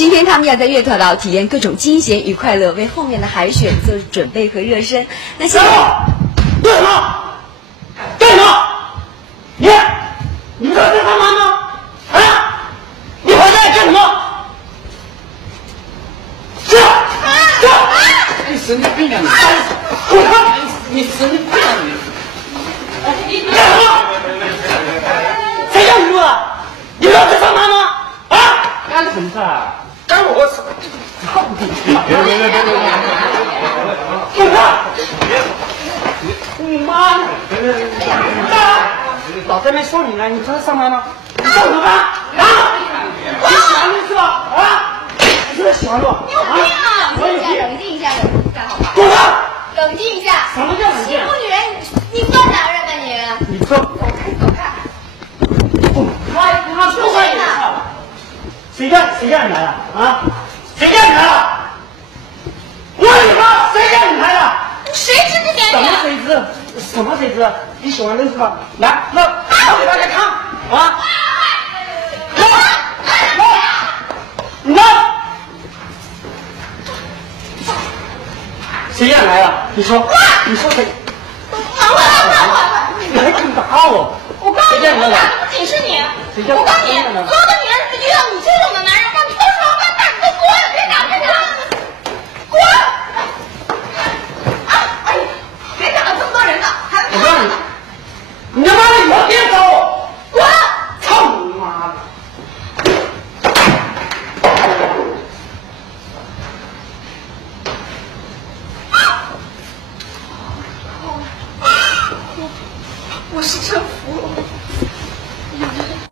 今天他们要在月桃岛体验各种惊险与快乐，为后面的海选做准备和热身。那现在，干什么？干什么？你不知道在干嘛吗？啊！你还在干什么？是！你神经病啊你！你神经病啊你！你干什么？谁叫你录的？你知道在干嘛吗？啊！干什么事啊？干我操！操你！别！你妈！老在那说你呢，你知道上班吗？你上什么班？啊！你喜欢路是吧？啊！你是不是喜欢路？你有病啊！冷静一下，好吧？滚开！冷静一下！什么叫冷静？欺负女人，你算男人吗你？你说，走开！他不管你了。谁叫你来的？啊？谁叫你来的？我问你吗？谁叫你来的？谁知不点点？什么谁知？你喜欢认识吧？来，那我给大家看啊！你呢？谁让你来的？你说谁？你还敢打我？我告诉你，我谁叫你来的？不仅是你，谁叫你来的？我告诉你，所有